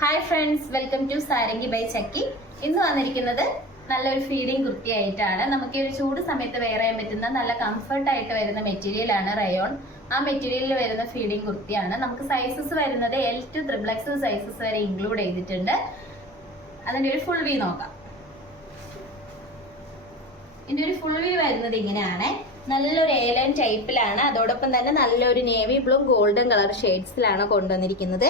Hi friends, welcome to Sarangi by Chakki. ഇന്ന് വന്നിരിക്കുന്നത് നല്ലൊരു ഫീഡിങ് കുർത്തിയായിട്ടാണ്. നമുക്ക് ഈ ഒരു ചൂട് സമയത്ത് വെയർ ചെയ്യാൻ പറ്റുന്ന നല്ല കംഫർട്ട് ആയിട്ട് വരുന്ന മെറ്റീരിയൽ ആണ് റയോൺ. ആ മെറ്റീരിയലിൽ വരുന്ന ഫീഡിങ് കുർത്തിയാണ്. നമുക്ക് സൈസസ് വരുന്നത് L to XXL സൈസസ് വരെ ഇൻക്ലൂഡ് ചെയ്തിട്ടുണ്ട്. അതിന്റെ ഒരു ഫുൾ വ്യൂ നോക്കാം. ഇതിന്റെ ഒരു ഫുൾ വ്യൂ വരുന്നത് ഇങ്ങനെയാണ്. നല്ലൊരു എയർലൈൻ ടൈപ്പിലാണ്. അതോടൊപ്പം തന്നെ നല്ലൊരു നേവി ബ്ലൂ ഗോൾഡൻ കളർ ഷെയ്ഡ്സിലാണ് കൊണ്ടുവന്നിരിക്കുന്നത്.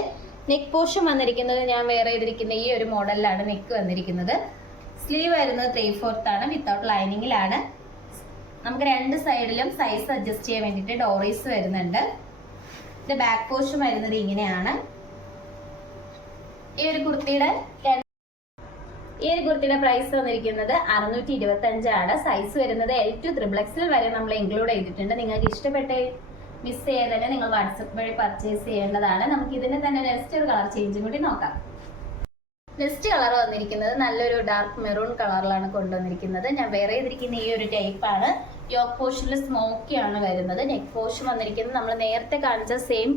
നെക്ക് പോർഷൻ വന്നിരിക്കുന്നത് ഞാൻ വേറെ ചെയ്തിരിക്കുന്ന ഈ ഒരു മോഡലിലാണ് നെക്ക് വന്നിരിക്കുന്നത്. സ്ലീവ് വരുന്നത് 3/4 ആണ്, വിത്തൗട്ട് ലൈനിങ്ങിലാണ്. നമുക്ക് രണ്ട് സൈഡിലും സൈസ് അഡ്ജസ്റ്റ് ചെയ്യാൻ വേണ്ടിയിട്ട് ഡോറീസ് വരുന്നുണ്ട്. ഇത് ബാക്ക് പോർഷൻ വരുന്നത് ഇങ്ങനെയാണ്. ഈ ഒരു കുർത്തിയുടെ പ്രൈസ് വന്നിരിക്കുന്നത് 625 ആണ്. സൈസ് വരുന്നത് L to XXL വരെ നമ്മൾ ഇൻക്ലൂഡ് ചെയ്തിട്ടുണ്ട്. നിങ്ങൾക്ക് ഇഷ്ടപ്പെട്ട മിസ് ചെയ്യാതെ തന്നെ നിങ്ങൾ വാട്സപ്പ് വഴി പർച്ചേസ് ചെയ്യേണ്ടതാണ്. നമുക്ക് ഇതിന് തന്നെ നെക്സ്റ്റ് ഒരു കളർ ചേഞ്ചും കൂടി നോക്കാം. നെക്സ്റ്റ് കളർ വന്നിരിക്കുന്നത് നല്ലൊരു ഡാർക്ക് മെറൂൺ കളറിലാണ് കൊണ്ടുവന്നിരിക്കുന്നത്. ഞാൻ വേറെ ചെയ്തിരിക്കുന്ന ഈ ഒരു ടൈപ്പാണ്. യോക്ക് പോർഷനിൽ സ്മോക്കി ആണ് വരുന്നത്. നെക്ക് പോർഷൻ വന്നിരിക്കുന്നത് നമ്മൾ നേരത്തെ കാണിച്ച സെയിം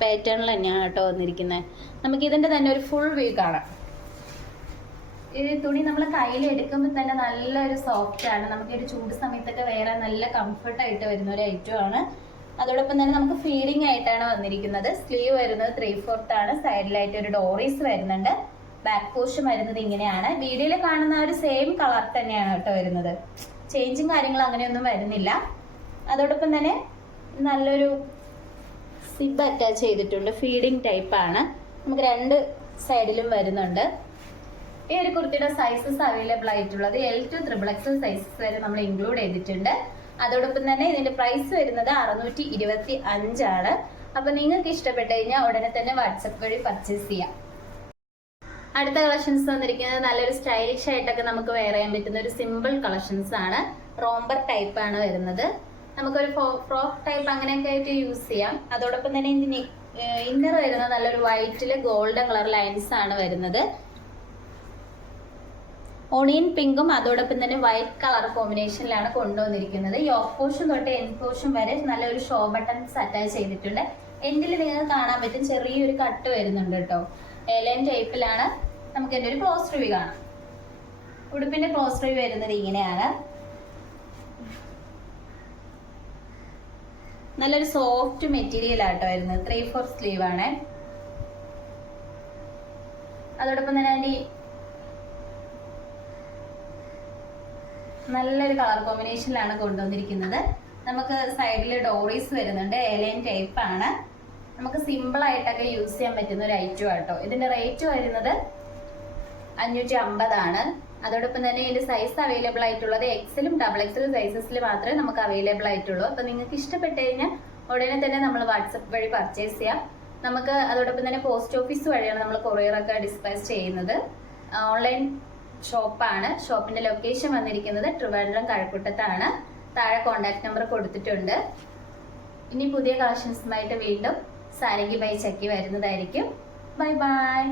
പാറ്റേണിൽ തന്നെയാണ് കേട്ടോ വന്നിരിക്കുന്നത്. നമുക്ക് ഇതിന്റെ തന്നെ ഒരു ഫുൾ വ്യൂ കാണാം. ഈ തുണി നമ്മൾ കയ്യിൽ എടുക്കുമ്പോൾ തന്നെ നല്ലൊരു സോഫ്റ്റ് ആണ്. നമുക്ക് ഒരു ചൂട് സമയത്തൊക്കെ വേറെ നല്ല കംഫർട്ട് ആയിട്ട് വരുന്ന ഒരു ഐറ്റം ആണ്. അതോടൊപ്പം തന്നെ നമുക്ക് ഫീഡിങ് ആയിട്ടാണ് വന്നിരിക്കുന്നത്. സ്ലീവ് വരുന്നത് 3/4 ആണ്. സൈഡിലായിട്ട് ഒരു ഡോറീസ് വരുന്നുണ്ട്. ബാക്ക് പോർഷൻ വരുന്നത് ഇങ്ങനെയാണ്. വീഡിയോയിൽ കാണുന്ന ഒരു സെയിം കളർ തന്നെയാണ് കേട്ടോ വരുന്നത്. ചേഞ്ചും കാര്യങ്ങളും അങ്ങനെയൊന്നും വരുന്നില്ല. അതോടൊപ്പം തന്നെ നല്ലൊരു സിബ് അറ്റാച്ച് ചെയ്തിട്ടുണ്ട്. ഫീഡിങ് ടൈപ്പാണ്. നമുക്ക് രണ്ട് സൈഡിലും വരുന്നുണ്ട്. ഈ ഒരു കുർത്തിയുടെ സൈസസ് അവൈലബിൾ ആയിട്ടുള്ളത് L to XXL സൈസസ് വരെ നമ്മൾ ഇൻക്ലൂഡ് ചെയ്തിട്ടുണ്ട്. അതോടൊപ്പം തന്നെ ഇതിന്റെ പ്രൈസ് വരുന്നത് 625 ആണ്. അപ്പൊ നിങ്ങൾക്ക് ഇഷ്ടപ്പെട്ടു കഴിഞ്ഞാൽ ഉടനെ തന്നെ വാട്സപ്പ് വഴി പർച്ചേസ് ചെയ്യാം. അടുത്ത കളക്ഷൻസ് വന്നിരിക്കുന്നത് നല്ലൊരു സ്റ്റൈലിഷ് ആയിട്ടൊക്കെ നമുക്ക് വെയർ ചെയ്യാൻ പറ്റുന്ന ഒരു സിമ്പിൾ കളക്ഷൻസ് ആണ്. റോംബർ ടൈപ്പ് ആണ് വരുന്നത്. നമുക്കൊരു ഫ്രോക്ക് ടൈപ്പ് അങ്ങനെയൊക്കെ ആയിട്ട് യൂസ് ചെയ്യാം. അതോടൊപ്പം തന്നെ ഇതിന്റെ ഇന്നർ വരുന്നത് നല്ലൊരു വൈറ്റില് ഗോൾഡൻ കളർ ലൈൻസ് ആണ് വരുന്നത്. ഓണിയൻ പിങ്കും അതോടൊപ്പം തന്നെ വൈറ്റ് കളർ കോമ്പിനേഷനിലാണ് കൊണ്ടുവന്നിരിക്കുന്നത്. യോക്ക് പോർഷൻ തൊട്ട് എൻഡ് പോർഷൻ വരെ നല്ലൊരു ഷോ ബട്ടൺസ് അറ്റാച്ച് ചെയ്തിട്ടുണ്ട്. എൻഡിൽ നിങ്ങൾക്ക് കാണാൻ പറ്റും ചെറിയൊരു കട്ട് വരുന്നുണ്ട് കേട്ടോ. എയർലൈൻ ടൈപ്പിലാണ്. നമുക്ക് എൻ്റെ ഒരു ക്ലോസ് റിവ്യൂ കാണാം. ഉടുപ്പിന്റെ ക്ലോസ് റിവ്യൂ വരുന്നത് ഇങ്ങനെയാണ്. നല്ലൊരു സോഫ്റ്റ് മെറ്റീരിയൽ ആട്ടോ വരുന്നത്. 3/4 സ്ലീവ് ആണ്. അതോടൊപ്പം തന്നെ അതിന്റെ നല്ലൊരു കളർ കോമ്പിനേഷനിലാണ് കൊണ്ടുവന്നിരിക്കുന്നത്. നമുക്ക് സൈഡിൽ ഡോറീസ് വരുന്നുണ്ട്. എയർലൈൻ ടൈപ്പ് ആണ്. നമുക്ക് സിമ്പിൾ ആയിട്ടൊക്കെ യൂസ് ചെയ്യാൻ പറ്റുന്ന ഒരു ഐറ്റം ആട്ടോ. ഇതിന്റെ റേറ്റ് വരുന്നത് 550 ആണ്. അതോടൊപ്പം തന്നെ ഇതിന്റെ സൈസ് അവൈലബിൾ ആയിട്ടുള്ളത് XL XXL സൈസസിൽ മാത്രമേ നമുക്ക് അവൈലബിൾ ആയിട്ടുള്ളൂ. അപ്പൊ നിങ്ങൾക്ക് ഇഷ്ടപ്പെട്ട് കഴിഞ്ഞാൽ ഉടനെ തന്നെ നമ്മൾ വാട്സപ്പ് വഴി പർച്ചേസ് ചെയ്യാം. നമുക്ക് അതോടൊപ്പം തന്നെ പോസ്റ്റ് ഓഫീസ് വഴിയാണ് നമ്മൾ കൊറിയറൊക്കെ ഡിസ്പാച്ച് ചെയ്യുന്നത്. ഓൺലൈൻ ഷോപ്പാണ്. ഷോപ്പിന്റെ ലൊക്കേഷൻ വന്നിരിക്കുന്നത് ട്രിവാൻഡ്രം കഴക്കൂട്ടത്താണ്. താഴെ കോൺടാക്ട് നമ്പർ കൊടുത്തിട്ടുണ്ട്. ഇനി പുതിയ കളക്ഷൻസുമായിട്ട് വീണ്ടും സാരംഗി ബൈ ചക്കി വരുന്നതായിരിക്കും. Bye bye.